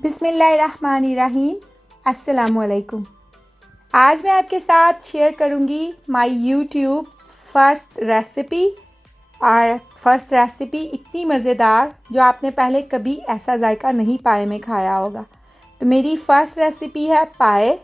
बिस्मिल्लाहिर्रहमानिर्रहीम। अस्सलामुअलैकुम। आज मैं आपके साथ शेयर करूंगी माय यूट्यूब फर्स्ट रेसिपी। और फर्स्ट रेसिपी इतनी मज़ेदार जो आपने पहले कभी ऐसा जायका नहीं पाए में खाया होगा। तो मेरी फ़र्स्ट रेसिपी है पाए।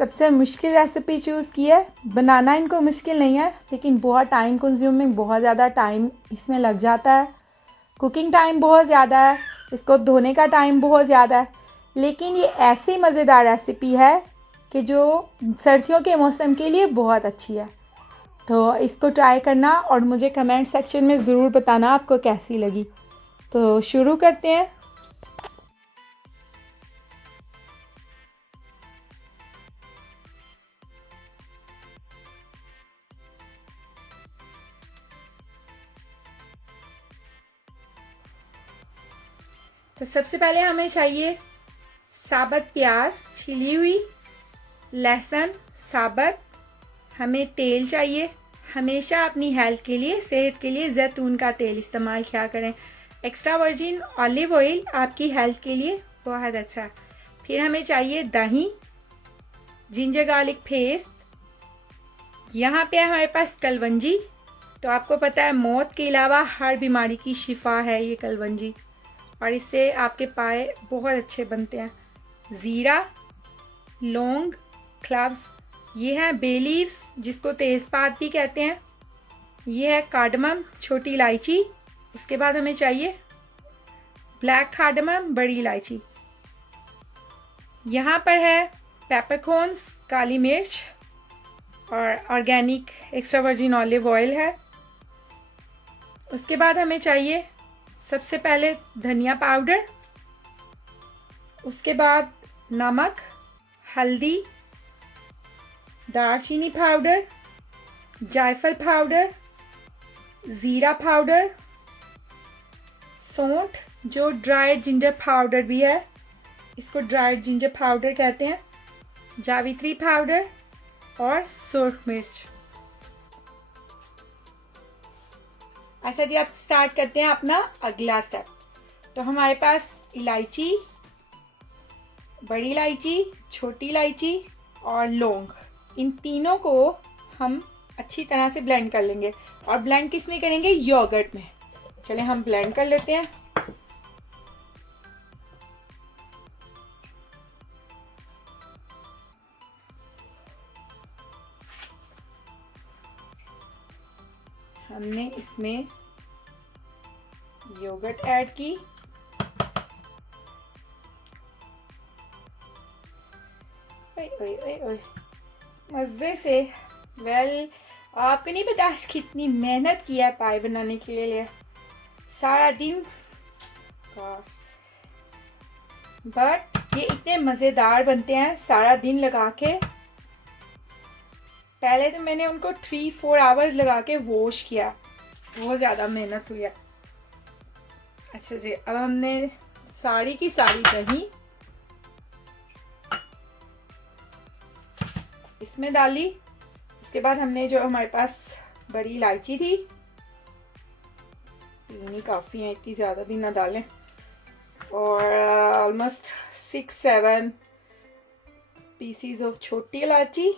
सबसे मुश्किल रेसिपी चूज़ की है। बनाना इनको मुश्किल नहीं है, लेकिन बहुत टाइम कंज्यूमिंग, बहुत ज़्यादा टाइम इसमें लग जाता है। कुकिंग टाइम बहुत ज़्यादा है, इसको धोने का टाइम बहुत ज़्यादा है। लेकिन ये ऐसी मज़ेदार रेसिपी है कि जो सर्दियों के मौसम के लिए बहुत अच्छी है। तो इसको ट्राई करना और मुझे कमेंट सेक्शन में ज़रूर बताना आपको कैसी लगी। तो शुरू करते हैं। तो सबसे पहले हमें चाहिए साबुत प्याज छिली हुई, लहसुन साबुत, हमें तेल चाहिए। हमेशा अपनी हेल्थ के लिए, सेहत के लिए जैतून का तेल इस्तेमाल किया करें। एक्स्ट्रा वर्जिन ऑलिव ऑयल आपकी हेल्थ के लिए बहुत अच्छा है। फिर हमें चाहिए दही, जिंजर गार्लिक पेस्ट। यहाँ पे हमारे पास कलवंजी। तो आपको पता है मौत के अलावा हर बीमारी की शिफा है ये कलवंजी, और इससे आपके पाए बहुत अच्छे बनते हैं। ज़ीरा, लौंग, क्लव्स, ये है बे लीव्स जिसको तेज़पात भी कहते हैं। ये है कार्डमम, छोटी इलायची। उसके बाद हमें चाहिए ब्लैक कार्डमम, बड़ी इलायची। यहाँ पर है पेपरकॉर्न्स, काली मिर्च, और organic extra virgin olive oil है। उसके बाद हमें चाहिए सबसे पहले धनिया पाउडर, उसके बाद नमक, हल्दी, दालचीनी पाउडर, जायफल पाउडर, ज़ीरा पाउडर, सौंठ जो ड्राइड जिंजर पाउडर भी है, इसको ड्राइड जिंजर पाउडर कहते हैं, जावित्री पाउडर और सुर्ख मिर्च। अच्छा जी, अब स्टार्ट करते हैं अपना अगला स्टेप। तो हमारे पास इलायची, बड़ी इलायची, छोटी इलायची और लौंग, इन तीनों को हम अच्छी तरह से ब्लेंड कर लेंगे। और ब्लेंड किस में करेंगे? योगर्ट में। चलें हम ब्लेंड कर लेते हैं। हमने इसमें योगर्ट ऐड की। ओए ओए ओए ओए, मज़े से। वेल, आपको नहीं पता आज कितनी मेहनत की है पाई बनाने के लिए। सारा दिन। बट ये इतने मज़ेदार बनते हैं सारा दिन लगा के। पहले तो मैंने उनको 3-4 आवर्स लगा के वॉश किया, बहुत ज़्यादा मेहनत हुई है। अच्छा जी, अब हमने सारी की सारी दही इसमें डाली। उसके बाद हमने जो हमारे पास बड़ी इलायची थी, इतनी काफ़ी है, इतनी ज़्यादा भी ना डालें, और ऑलमोस्ट 6-7 पीसीज ऑफ छोटी इलायची,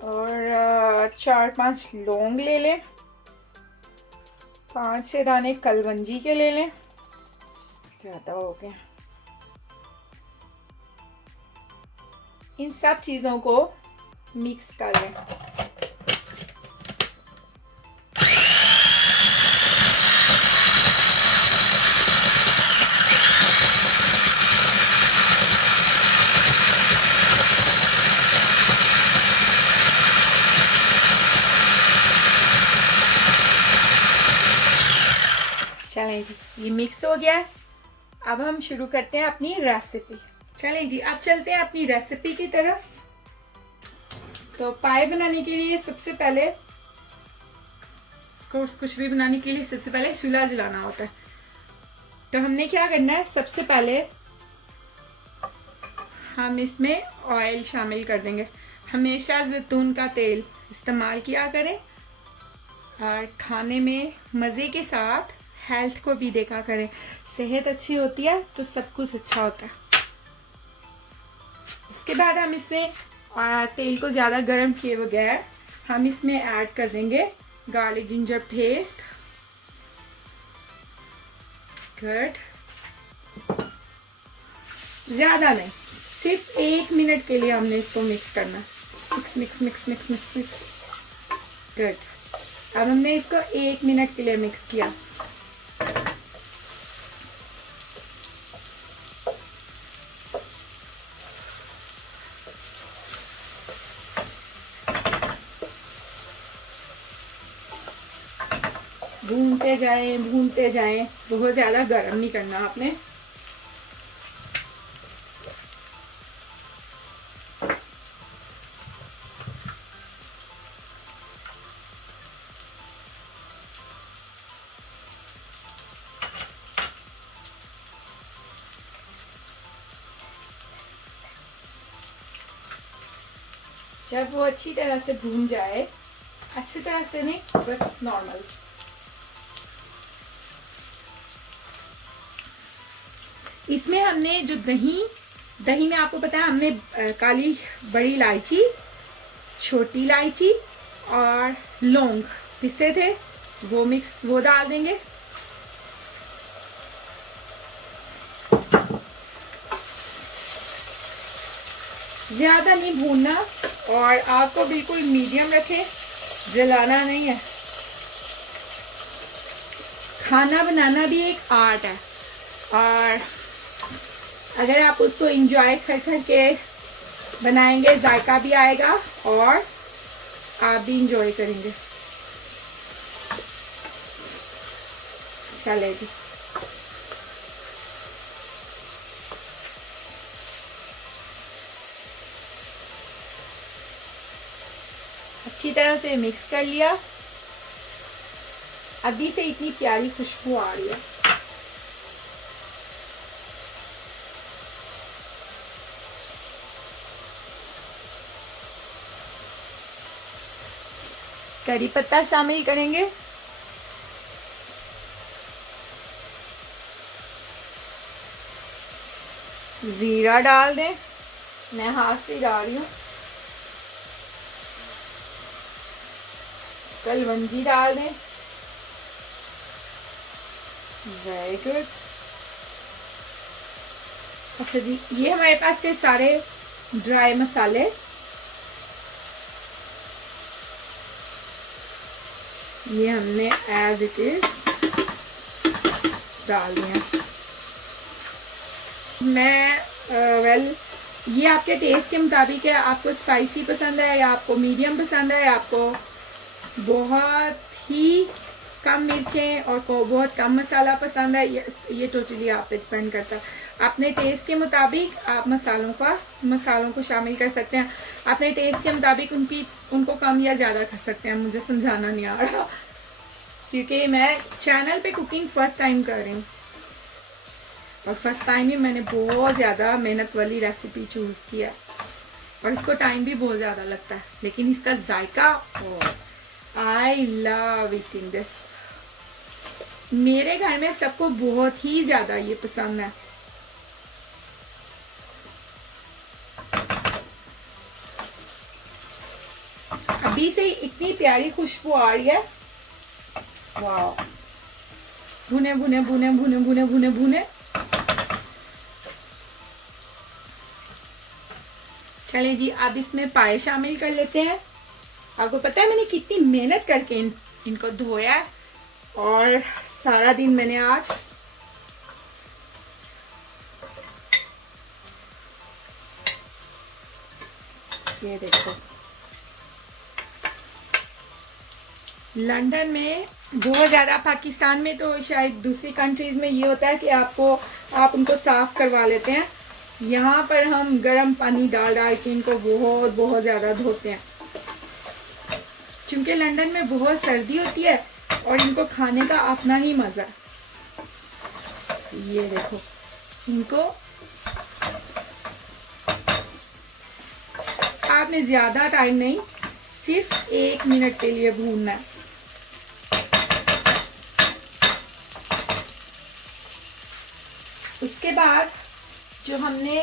और 4-5 लौंग ले लें, 5-6 दाने कलवंजी के ले लें, ज़्यादा हो गए। इन सब चीज़ों को मिक्स कर लें। चलें जी, ये मिक्स हो गया है। अब हम शुरू करते हैं अपनी रेसिपी। चलें जी, अब चलते हैं अपनी रेसिपी की तरफ। तो पाए बनाने के लिए सबसे पहले, कुछ भी बनाने के लिए सबसे पहले चूल्हा जलाना होता है। तो हमने क्या करना है, सबसे पहले हम इसमें ऑयल शामिल कर देंगे। हमेशा जैतून का तेल इस्तेमाल किया करें, और खाने में मज़े के साथ हेल्थ को भी देखा करें। सेहत अच्छी होती है तो सब कुछ अच्छा होता है। उसके बाद हम इसमें तेल को ज़्यादा गर्म किए बगैर हम इसमें ऐड कर देंगे गार्लिक जिंजर पेस्ट। गुड। ज़्यादा नहीं, सिर्फ 1 मिनट के लिए हमने इसको मिक्स करना। Mix mix mix mix mix mix. Good. अब हमने इसको 1 मिनट के लिए मिक्स किया। भूनते जाएं, बहुत ज़्यादा गर्म नहीं करना आपने। जब वो अच्छी तरह से भून जाए, अच्छी तरह से नहीं, बस नॉर्मल, इसमें हमने जो दही में आपको पता है हमने काली बड़ी इलायची, छोटी इलायची और लौंग पिसे थे, वो डाल देंगे। ज़्यादा नहीं भूनना और आग को बिल्कुल मीडियम रखें, जलाना नहीं है। खाना बनाना भी एक आर्ट है और अगर आप उसको एंजॉय कर के बनाएंगे, जायका भी आएगा और आप भी एंजॉय करेंगे। चले जी। अच्छी तरह से मिक्स कर लिया। अभी से इतनी प्यारी खुशबू आ रही है। करी पत्ता शामिल करेंगे। जीरा डाल दें, मैं हाथ से डाल रही हूँ। कलवंजी डाल दें। Very good. अच्छा जी, ये हमारे पास थे सारे ड्राई मसाले। ये हमने एज इट इज डाल दिया। मैं ये आपके टेस्ट के मुताबिक है। आपको स्पाइसी पसंद है या आपको मीडियम पसंद है या आपको बहुत ही कम मिर्चें और को बहुत कम मसाला पसंद है, ये टोटली आप पे डिपेंड करता है। अपने टेस्ट के मुताबिक आप मसालों को शामिल कर सकते हैं। अपने टेस्ट के मुताबिक उनको कम या ज़्यादा कर सकते हैं। मुझे समझाना नहीं आ रहा क्योंकि मैं चैनल पे कुकिंग फर्स्ट टाइम कर रही हूँ और फर्स्ट टाइम ही मैंने बहुत ज़्यादा मेहनत वाली रेसिपी चूज़ किया और इसको टाइम भी बहुत ज़्यादा लगता है, लेकिन इसका जायका आई लव ईटिंग दिस। मेरे घर में सबको बहुत ही ज़्यादा ये पसंद है। अभी से इतनी प्यारी खुशबू आ रही है। वाह। भुने भुने भुने भुने भुने भुने भुने। चलिए जी, अब इसमें पाए शामिल कर लेते हैं। आपको पता है मैंने कितनी मेहनत करके इनको धोया है और सारा दिन मैंने आज ये देखो, लंदन में बहुत ज़्यादा, पाकिस्तान में तो शायद दूसरी कंट्रीज़ में ये होता है कि आप उनको साफ़ करवा लेते हैं। यहाँ पर हम गर्म पानी डाल के इनको बहुत बहुत ज़्यादा धोते हैं क्योंकि लंदन में बहुत सर्दी होती है और इनको खाने का अपना ही मज़ा है। ये देखो, इनको आपने ज़्यादा टाइम नहीं, सिर्फ 1 मिनट के लिए भूनना है। उसके बाद जो हमने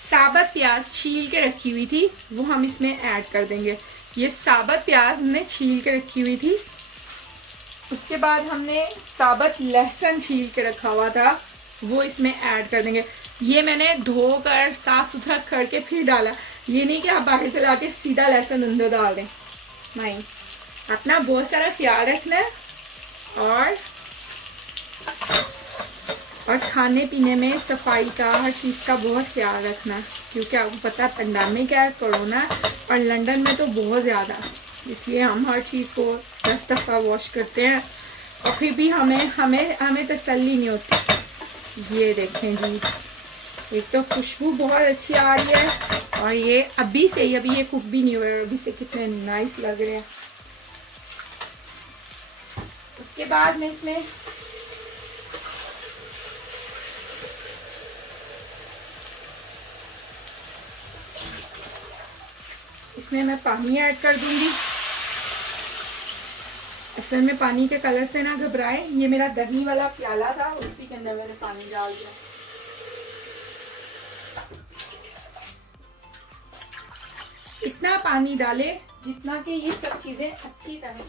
साबुत प्याज छील के रखी हुई थी वो हम इसमें ऐड कर देंगे। ये साबुत प्याज हमने छील के रखी हुई थी। उसके बाद हमने साबुत लहसुन छील के रखा हुआ था वो इसमें ऐड कर देंगे। ये मैंने धोकर साफ सुथरा करके फिर डाला। ये नहीं कि आप बाहर से लाके सीधा लहसुन अंदर डाल दें, नहीं, अपना बहुत सारा ख्याल रखना है और खाने पीने में सफाई का, हर चीज़ का बहुत ख्याल रखना, क्योंकि आपको पता है पेंडेमिक है, कोरोना, और लंदन में तो बहुत ज़्यादा, इसलिए हम हर चीज़ को 10 दफ़ा वॉश करते हैं और फिर भी हमें तसल्ली नहीं होती। ये देखें जी, एक तो खुशबू बहुत अच्छी आ रही है और ये अभी ये कुक भी नहीं हुए, अभी से कितने नाइस लग रहे हैं। उसके बाद मैं इसमें मैं पानी ऐड कर दूंगी। असल में पानी के कलर से ना घबराए, ये मेरा दही वाला प्याला था, उसी के अंदर मैंने पानी डाल दिया। इतना पानी डाले जितना कि ये सब चीजें अच्छी तरह,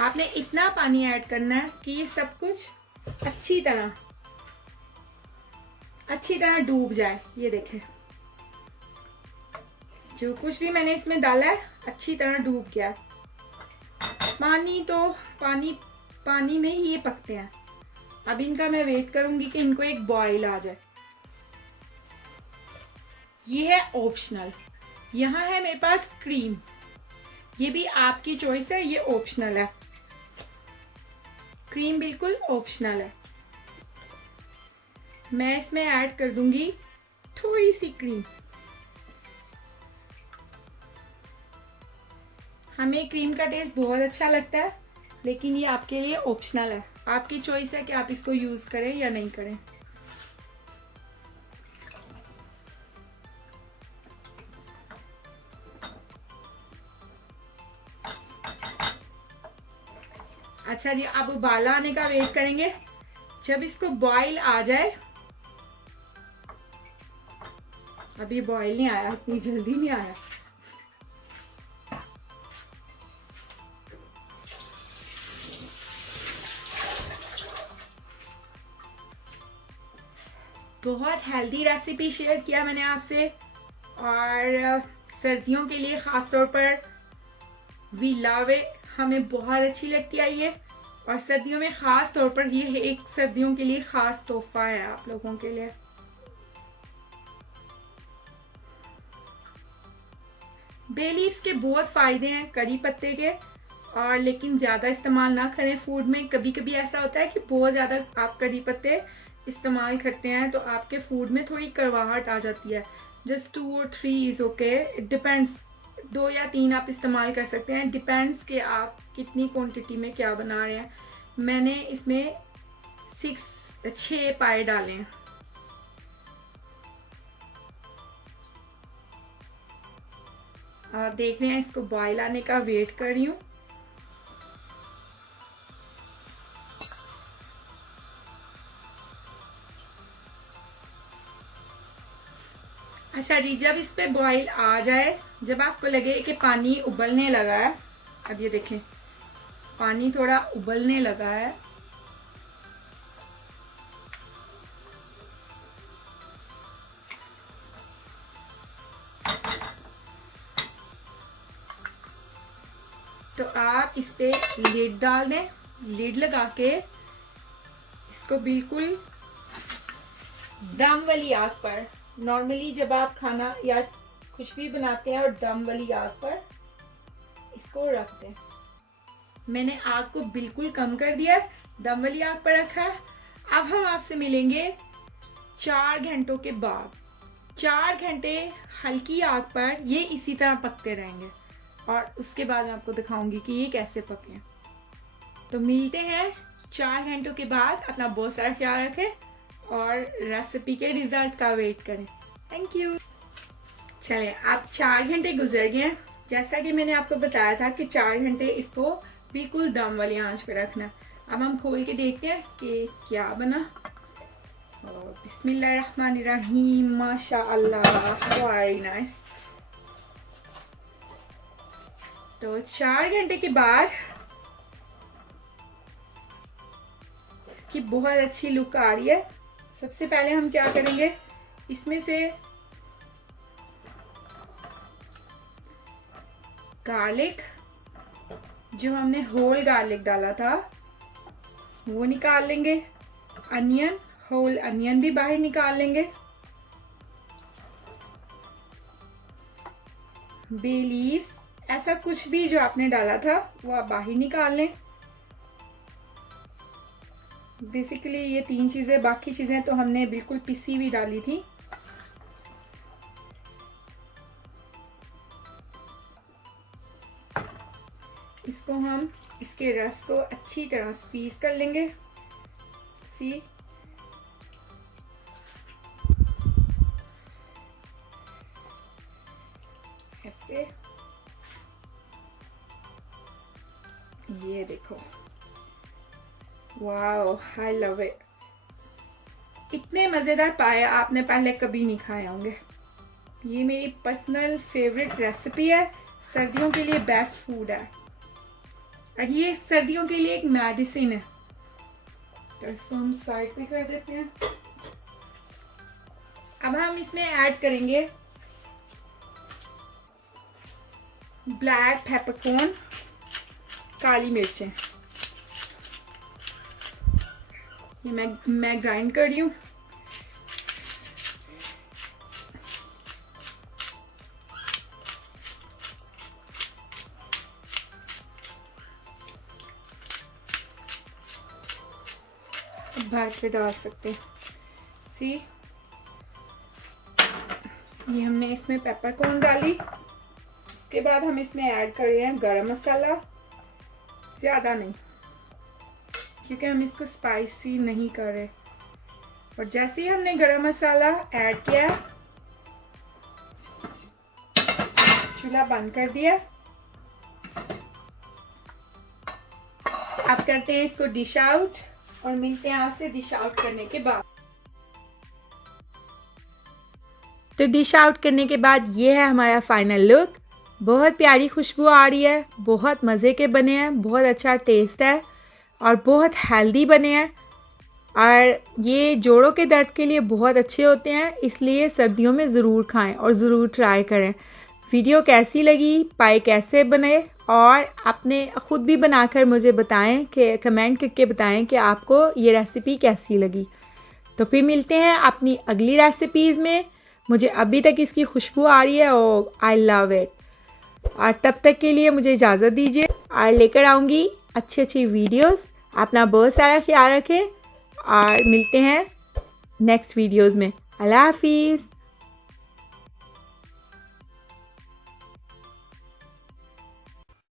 आपने इतना पानी ऐड करना है कि ये सब कुछ अच्छी तरह डूब जाए। ये देखें, जो कुछ भी मैंने इसमें डाला है अच्छी तरह डूब गया। पानी में ही ये पकते हैं। अब इनका मैं वेट करूंगी कि इनको एक बॉईल आ जाए। ये है ऑप्शनल। यहाँ है मेरे पास क्रीम, ये भी आपकी चॉइस है, ये ऑप्शनल है। क्रीम बिल्कुल ऑप्शनल है। मैं इसमें ऐड कर दूंगी थोड़ी सी क्रीम। हमें क्रीम का टेस्ट बहुत अच्छा लगता है, लेकिन ये आपके लिए ऑप्शनल है, आपकी चॉइस है कि आप इसको यूज करें या नहीं करें। अच्छा जी, अब उबाला आने का वेट करेंगे। जब इसको बॉईल आ जाए, अभी बॉईल नहीं आया, इतनी जल्दी नहीं आया। बहुत हेल्दी रेसिपी शेयर किया मैंने आपसे, और सर्दियों के लिए खास तौर पर वी लव इट, हमें बहुत अच्छी लगती है ये। और सर्दियों में खास तौर पर ये एक सर्दियों के लिए खास तोहफा है आप लोगों के लिए। बे लीव्स के बहुत फायदे हैं कड़ी पत्ते के, और लेकिन ज्यादा इस्तेमाल ना करें फूड में। कभी कभी ऐसा होता है कि बहुत ज्यादा आप कड़ी पत्ते इस्तेमाल करते हैं तो आपके फूड में थोड़ी कड़वाहट आ जाती है। जस्ट 2 और 3 इज ओके, इट डिपेंड्स। 2 या 3 आप इस्तेमाल कर सकते हैं, डिपेंड्स कि आप कितनी क्वांटिटी में क्या बना रहे हैं। मैंने इसमें 6 पाए डाले हैं। आप देख रहे हैं, इसको बॉईल आने का वेट कर रही हूँ। अच्छा जी, जब इस पे बॉईल आ जाए, जब आपको लगे कि पानी उबलने लगा है, अब ये देखें पानी थोड़ा उबलने लगा है, तो आप इस पे लिड डाल दें। लिड लगा के इसको बिल्कुल दम वाली आग पर, नॉर्मली जब आप खाना या कुछ भी बनाते हैं और दम वाली आग पर इसको रख दें। मैंने आग को बिल्कुल कम कर दिया है, दम वाली आग पर रखा है। अब हम आपसे मिलेंगे 4 घंटों के बाद। 4 घंटे हल्की आग पर ये इसी तरह पकते रहेंगे, और उसके बाद मैं आपको दिखाऊंगी कि ये कैसे पके हैं। तो मिलते हैं 4 घंटों के बाद। अपना बहुत सारा ख्याल रखें और रेसिपी के रिजल्ट का वेट करें। Thank you. चलें, अब 4 घंटे गुजर गए हैं, जैसा कि मैंने आपको बताया था कि 4 घंटे इसको बिल्कुल दम वाली आंच पे रखना। अब हम खोल के देखते हैं कि क्या बना। बिस्मिल्लाहिर्रहमानिर्रहीम, माशाअल्लाह, वेरी नाइस। तो 4 घंटे के बाद इसकी बहुत अच्छी लुक आ रही है। सबसे पहले हम क्या करेंगे, इसमें से गार्लिक, जो हमने होल गार्लिक डाला था वो निकाल लेंगे। अनियन, होल अनियन भी बाहर निकाल लेंगे। बे लीव्स, ऐसा कुछ भी जो आपने डाला था वो आप बाहर निकाल लें। बेसिकली ये 3 चीज़ें, बाकी चीज़ें तो हमने बिल्कुल पिसी हुई डाली थी। इसको हम इसके रस को अच्छी तरह स्क्वीज कर लेंगे। सी, ऐसे, ये देखो, वाओ, आई लव इट। इतने मज़ेदार पाए आपने पहले कभी नहीं खाए होंगे। ये मेरी पर्सनल फेवरेट रेसिपी है, सर्दियों के लिए बेस्ट फूड है और ये सर्दियों के लिए एक मेडिसिन है। तो इसको हम साइड पे कर देते हैं। अब हम इसमें ऐड करेंगे ब्लैक पेपरकॉर्न, काली मिर्चें। ये मैं ग्राइंड कर रही हूँ। भर के डाल सकते हैं। सी, ये हमने इसमें पेपरकॉर्न डाली। उसके बाद हम इसमें ऐड कर रहे हैं गरम मसाला, ज़्यादा नहीं क्योंकि हम इसको स्पाइसी नहीं कर रहे। और जैसे ही हमने गरम मसाला ऐड किया, चूल्हा बंद कर दिया। अब करते हैं इसको डिश आउट और मिलते हैं आपसे डिश आउट करने के बाद। तो डिश आउट करने के बाद ये है हमारा फाइनल लुक। बहुत प्यारी खुशबू आ रही है, बहुत मज़े के बने हैं, बहुत अच्छा टेस्ट है और बहुत हेल्दी बने हैं। और ये जोड़ों के दर्द के लिए बहुत अच्छे होते हैं, इसलिए सर्दियों में ज़रूर खाएं और ज़रूर ट्राई करें। वीडियो कैसी लगी, पाए कैसे बने, और आपने ख़ुद भी बनाकर मुझे बताएं, कि कमेंट करके बताएं कि आपको ये रेसिपी कैसी लगी। तो फिर मिलते हैं अपनी अगली रेसिपीज़ में। मुझे अभी तक इसकी खुशबू आ रही है और आई लव इट। और तब तक के लिए मुझे इजाज़त दीजिए और लेकर आऊँगी अच्छी अच्छी वीडियोस। अपना बहुत सारा ख्याल रखें और मिलते हैं नेक्स्ट वीडियोस में। अल्लाह हाफिज़।